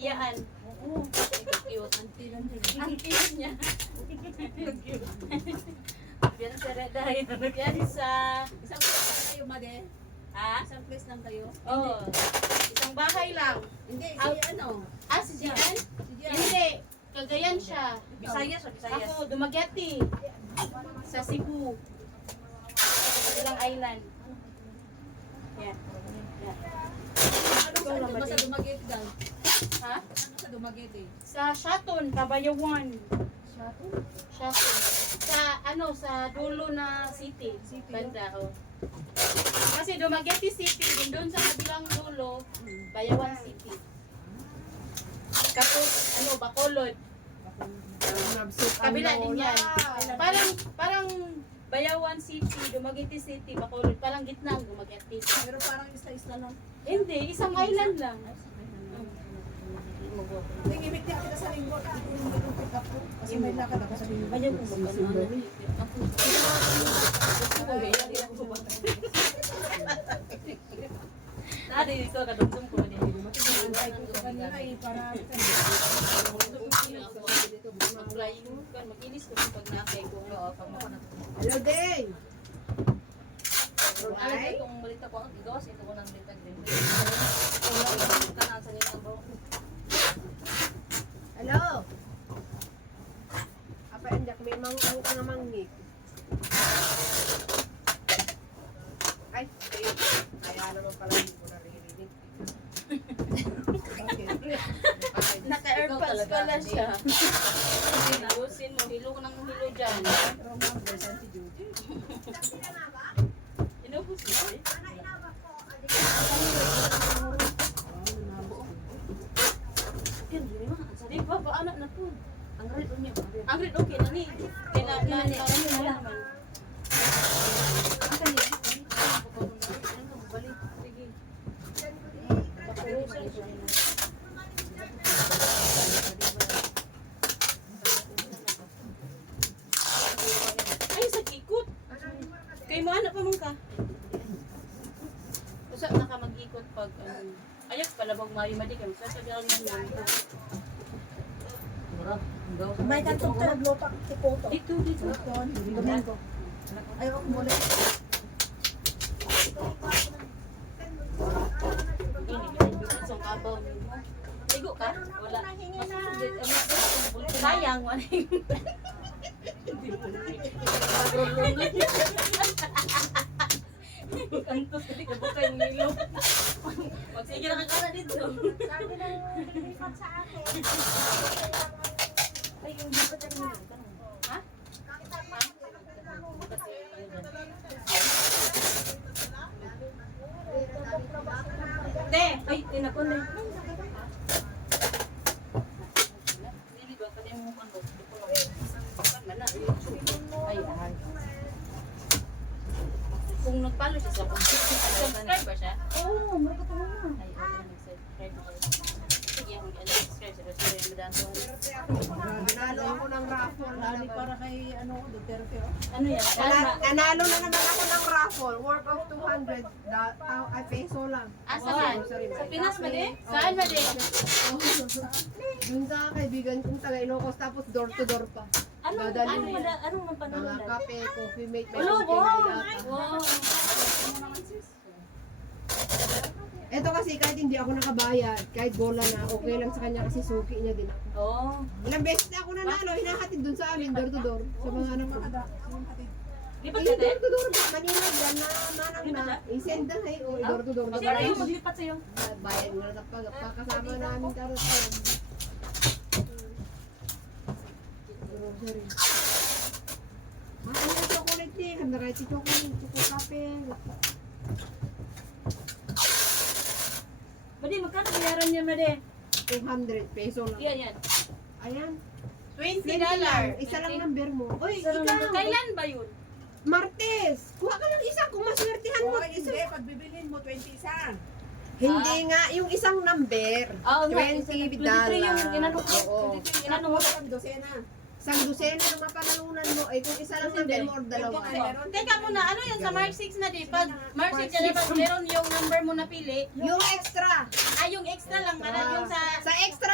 Yaan. Oo. Cute. Ang cute niya. Yan sa Red Eye. Yan sa... Isang place lang kayo, Made? Ha? Isang place lang kayo? Oo. Isang bahay lang. Hindi, Ah, si ano? Si Jian? Si Gian. Hindi. Cagayan siya. Visayas o Visayas? Ako, Dumaguete. Sa Cebu. Sa ilang island. Yan. Yan. Ano saan ba sa Dumaguete daw? Ha? Ano sa Dumaguete? Sa Shaton, Kabayawan. Shaton? Shaton. Sa dulo na city. Banda, oh. Kasi Dumaguete City, din doon sa kabilang dulo, Bayawan City. Tapos, Bacolod. Kabila din yan. Parang Bayawan City, Dumaguete City, Bacolod. Parang gitna ang Dumaguete. Pero parang isa-isla lang. Hindi, isang island lang. Hindi, imik niya kita sa linggo. Hindi ko yung pick up ko. Kasi may lakad ako sa linggo. Ayaw ko mag-ano. Tadi dito, kadugtong ko din. Antay ko sa kanina eh, para Mag-flying kan, mag-inis ko pag nakay ko. Hello, Day! Alay itong balita ko, ang igawas, ito ko ng balita din. Kanan sa nilang bro. Hello! Apa endak memang ang mangik. Ay, kaya naman pala hindi ko naririnig. Naka-airpods pala siya. Sinusin mo, hilo ko ng hilo dyan. Pero ma'am, besan si Judy. Inubos mo eh. Di ba ba anak na po? Ang red niya. Ang red okay na ni. Kailangan naman. Balik. Sige. Ay, sa ikot. Kay mo anak pa mong ka. Usa na ka mag-ikot pag ayak pala bang mari-madi ka. Sa tagal niyan. May kantong tayo, blopa, tipoto. Dito. Domingo. Ayaw ako muli. Isang kabaw mo. Ligo ka? Wala. Sayang, wala yung... Kantos kasi kabukay yung nilo. Sige na kakara dito. Sabi ng lilipat sa akin. Ay, yung dito dyan nilo. Ha? Te! Ay, tinapon na. Dili ba? Kaya mo kung ay, ay. Kung nagpalo siya sa subscribe ba siya? Oo, may katulong na. Ay, ako nag-subscribe ba siya? Sige, ako nag-subscribe siya. Kasi yung madaan Nanalo ako ng raffle. Lali para kay Duterte. Ano yan? Nanalo na naman ako ng raffle. Worth of 200. Ay, peso lang. Saan? Sa Pinas ba din? Saan ba din? Dun sa kaibigan kong taga Ilocos, tapos door to door pa. Anong Mga mapanood? kape, coffee mate, may Hello, coffee wow! may Wow! Ito kasi kahit hindi ako nakabayad, kahit bola na, okay lang sa kanya kasi suki niya din ako. Oh. Ilang beses na ako nanalo, hinahatid dun sa amin, door to door. Sa mga anak ko. Lipat Yung ka din? door to door ba? Manila dyan na manang na. I-send na eh. O, door to door. Sino yung maglipat sa'yo? Bayad mo na tapag. Pakasama namin karotan. Grocery. Ano yung chocolate eh? Handa kahit si chocolate, kape. Madi, magkano bayaran niya, Madi? 200 peso lang. Yan. Ayan. $20. Isa lang number mo. Uy, Ikaw. ikaw. Kailan ba yun? Martes. Kuha ka ng isa kung maswertihan mo. Hindi, pag bibilhin mo, 20 isa. Hindi nga, yung isang number. Oo nga, $20 23 yung inano ko. Oo. 23 yung inano mo. Ang dosena. Isang dosena ng mapanalunan mo. Eh, kung isa lang number mo or dalawa. Teka muna, ano yun sa Mark 6 na di? Pag Mark 6 na di, pag meron yung number mo napili, Yung extra. yung extra lang, para yung sa... Sa extra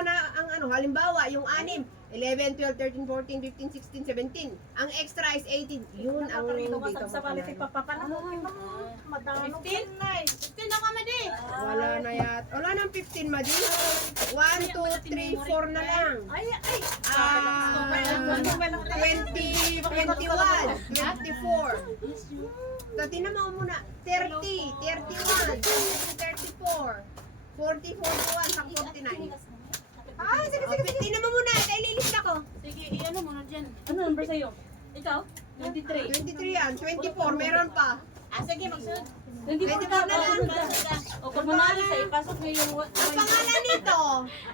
pa na ang ano, halimbawa, yung 6, 11, 12, 13, 14, 15, 16, 17. Ang extra is 18. Yun ang dito mo Sa balik panalo. papapanamukin mo. Madano 15 ako, Madi. Wala na yat. Wala nang 15, Madi. 1, 2, 3, 4 na lang. Ay. 20, 21, 24. So, tinan mo muna. 30, 31, 34, 40, 41, sang 49. Sige. Tinan mo muna. Dahil lilista ko. Sige, i-ano mo na dyan. Ano number sa'yo? Ikaw? 23. 23 yan. 24. Meron pa. Sige, magsunod. 24 ka na lang. O kung manalo sa ipasok mo yung... Ang pangalan nito.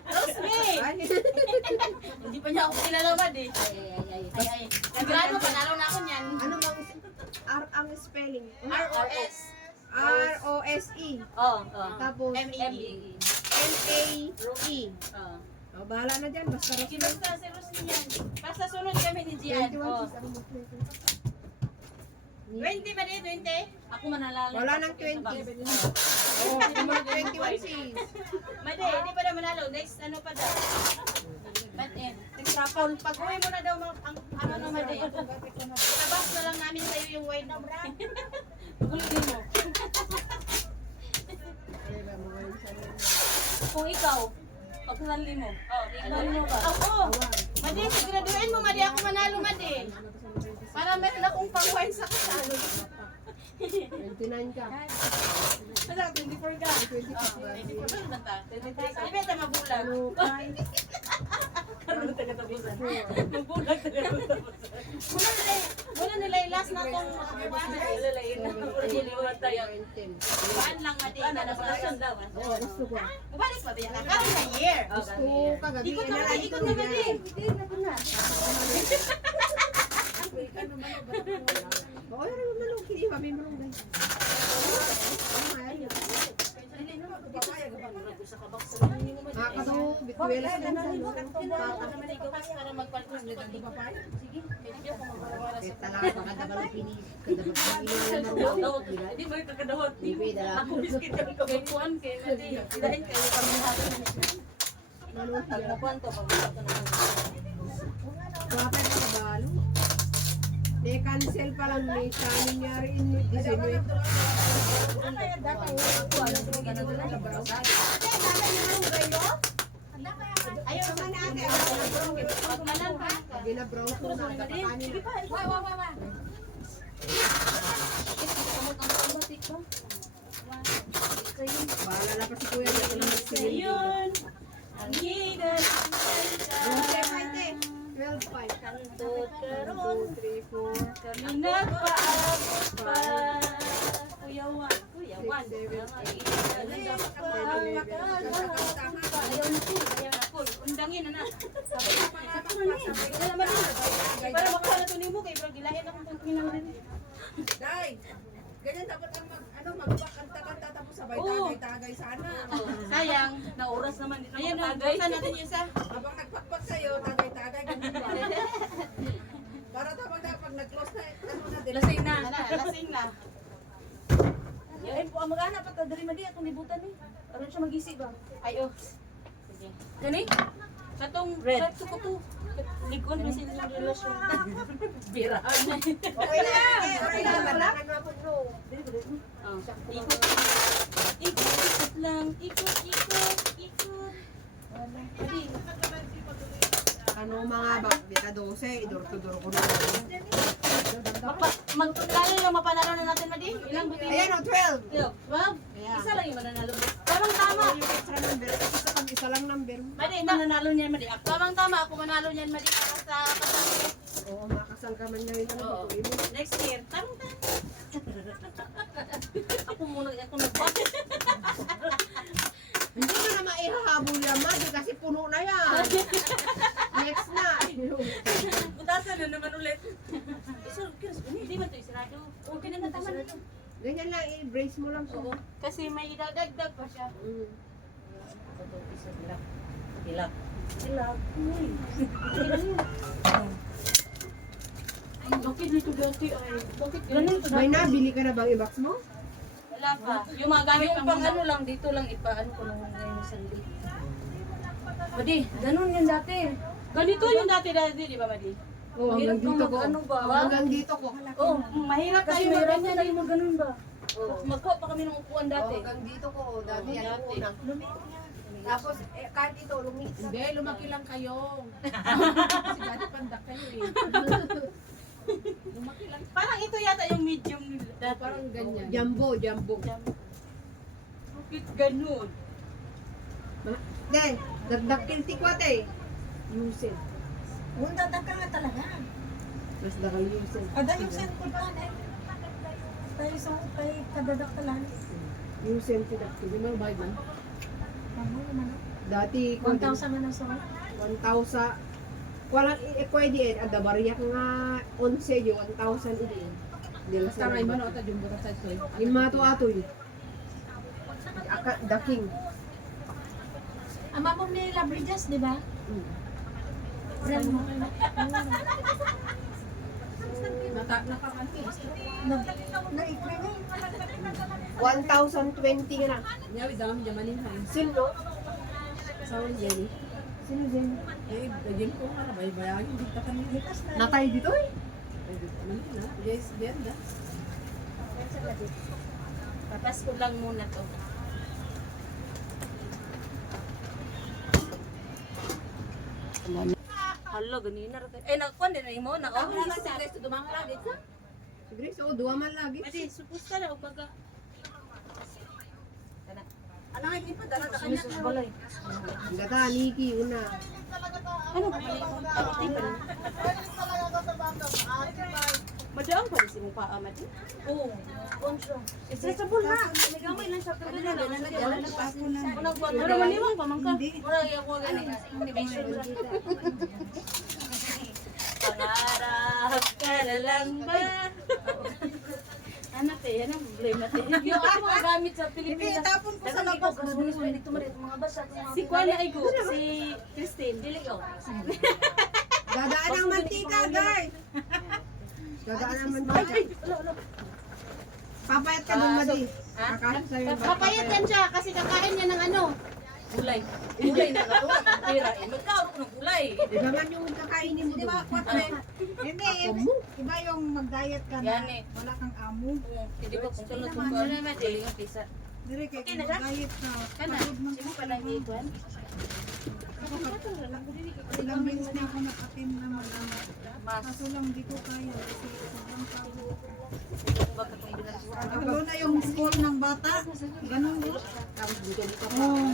Rosemary! Ay, Hindi pa niya ako kilala, Madi. Ay. Sigurado, panalo na ako niyan. ano bang ang spelling? R-O-S. R-O-S-E. Oo. Tapos M-E-E. M-A-E. Oh, bahala na dyan. Basta Sige, basta si Rosemary niyan. Basta sunod kami ni Gian. 21. 20, Madi, 20? Ako manalala. Wala nang 20. Oh, sumunod 21 sis. Madi, hindi pa na manalo. Next, ano pa daw? Madi, nag-raffle. Pag-uwi mo na daw ang ano no, Madi. Tabas na lang namin sa'yo yung wine na bra. Pagulogin mo. Kung ikaw, pag nanali mo. Nanali mo ba? Oo. Madi, siguraduhin mo, Madi. Ako manalo, Madi. Para meron akong pang-wine sa kasalo. 29 ka. Basta, 24 ka. 26 ba? 24 ba ba ta? 23. Sabi ata mabulag. Ano, Karoon taga-tapusan. Magbulag taga-tapusan. Muna nila yung last na itong makabuhan. Ilalayin na. Iliwan tayo. 10. Buwan lang, Madi. Ano, napalasyon daw. Oo, gusto ko. Mabalik pa ba yan? Karoon na year. Gusto ka gabi. Ikot na, Madi. Ikot na, Madi. Oo, yan ang manong kini. Mami mo rin. Nakakatawa, bituwelas ka na. Para magpalpos na pati. Sige. Hindi ako magpapara sa Talaga makadabal ang pinis. Hindi ba yung kakadawat? Ako biskit kami Kuan kay Madi. Sidahin kayo pamihatan. Pagmukuhan to, pagmukuhan to naman. Kapag nakabalo. De-cancel pa lang may kanin niya rin. December. Ayaw naman ate. Pag manan pa. Bina-browse ko na. Kanin. Bahala na pa si Kuya. Ito lang magsilin. Ayun. Ang hidan. 12, 5. Kantot karon. 2, 3, 4. Kami nagpaabot pa. Kuyawan. Kuyawan. Ayaw na po. Undangin na na. Para makakala to nimo kay bro gilahin akong pagkinang din. Day, ganyan dapat ang magbakanta-kanta tapos sabay tagay-tagay sana. Sayang. Na oras naman dito. Ayan na, Tagay. buksan natin yung isa. Habang nagpakpak sa'yo, tagay-tagay, ganyan ba? Para pag nag-close na, ano na din. Lasing na. Lasing na. Yan po, ang mag-anak pa dali madi atong libutan ni. Aron siya mag-isi ba? Ayo. Sige. Gani? Katong Red. red ko to. Likon ba sila yung relasyon? Bira. Okay na. Okay na. Wala na nga po. Oh. Ikot. Ikot lang. Ikot. Adi. Ano mga bita 12, idor-tudor ko na. Magkano lang mapanalo na natin, Madi? Ilang buti? Ayan o, 12. Wow. Ayan. Isa lang yung mananalo. Tamang tama. Yung extra number. Isa lang number. Madi, Mananalo niya Madi. Ako. tamang tama. Ako manalo niyan, Madi. Para sa kasal. Oo, makasal ka man ngayon. Ano Oo. ba po? Next year. Tamang tama. Ako muna ako nagpa. Hindi mo na maihahabol yan, Madi, kasi puno na yan. Next na. Butasan na naman ulit. Hindi man ito isirado. Okay na tama na ito. Ganyan lang, i-brace mo lang siya. Kasi may dagdag pa siya. Mm. Hilak. Bakit dito dati ay? Bakit ganito? May nabili ka na bang i-box mo? Wala pa. Yung mga gamit Yung pang ano lang dito lang ipaano ko lang ngayon sa link. Madi, ganun yun dati. Ganito yung dati, di ba, Madi? Oh, hanggang Hirap kang dito ko. mag-ano ba? Hanggang dito ko. Oh, Mahirap kasi tayo mahirap mag-ganyan. tayo mag ganun ba? Oh, magkuha pa kami ng upuan Oh, dati. hanggang dito ko. Dati yan yung una. Tapos, kahit ito, lumiit. Hindi, lumaki lang kayo. Kasi dati pandak kayo eh. Lumaki lang. Parang ito yata yung medium nila dati. Parang ganyan. Jumbo, jumbo. Bakit ganun? Then, dagdakil tikwat eh. Yusin. Punta ka nga talaga. Mas dakal yusin. Kada yung cellphone pa eh. Tayo sa kay kadadaktalan. Yusin si dakil. Hindi mo bayad man. Ano naman? Dati, 1,000 man ang sa 1,000. Walang pwede eh. Ada bariyak nga 11 yung 1,000 ini. Dila sa Taray man o ta jumbo ka sa ito. lima to ato yun. Daking. Ama mo ni Labridges, di ba? Brand mo. Nakakantis. Na-ikra na 1,020 nga na. Nyawi dami jamanin ha. Sino? Saan Jenny? Sino Jenny? Eh, ganyan ko nga. Baybayagin. Hindi ka kanina. Natay dito eh. Yes, then da. Papas ko lang muna to. Hala, ganina ra. Eh, nakuan din mo na oh. Wala si Grace dumang lagi sa. Siguro, so, duwa man lagi. Madi, supusta na o baga. Ano nga pa dala ta Sumis kanya. balay. Ang gata, Nikki, una. Ano ba? Ati pa rin. Madaang pa rin si mong paa, Madi. Oo. Konso. Stressable na. Gamay lang sa tabi na. Unang buwan. Pero maniwang pa man ka. Mura yung ako gani. Motivation ra. Pangarap ka na lang ba? Ano te? Yan ang problema te. Yung ako mga gamit sa Pilipinas. Tapon ko sa labas. Kasunis pa dito mga basa. Si Kwani ay go. Si Christine. Dili ko. Dadaan ang mantika, guys. Dadaan ang mantika. Papayat ka doon, Madi. Kakain sa'yo yung Papayat yan siya kasi kakain niya ng ano. Gulay. Gulay na ako. Tira. Magkaroon ko ng gulay. Iba man yung kakainin mo Di ba, doon. kwatre? Hindi, iba yung mag-diet ka Yan na. eh. Wala kang amo. Hindi ko kung sunod kung Ano naman te? ang pisa. Dire kay Okay kung na ka? mag-diet ka. Kana. Pagod man Sino pa lang ikuan? ilang beses na ako nakatim na mag-ano. Mas. Kaso lang di ko kaya kasi sobrang pagod. Baka itong binasuha. Lalo na yung school ng bata. Ganun din. Tapos dito dito pa. Oh.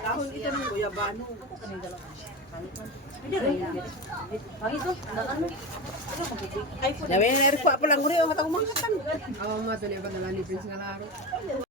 Tahon ito ng guyabano. Hindi rin. Pangit to. Ano? iPhone. Dawin na rin ko lang uri o matang mga katan. Oo, matuloy pa nalalipin sa laro.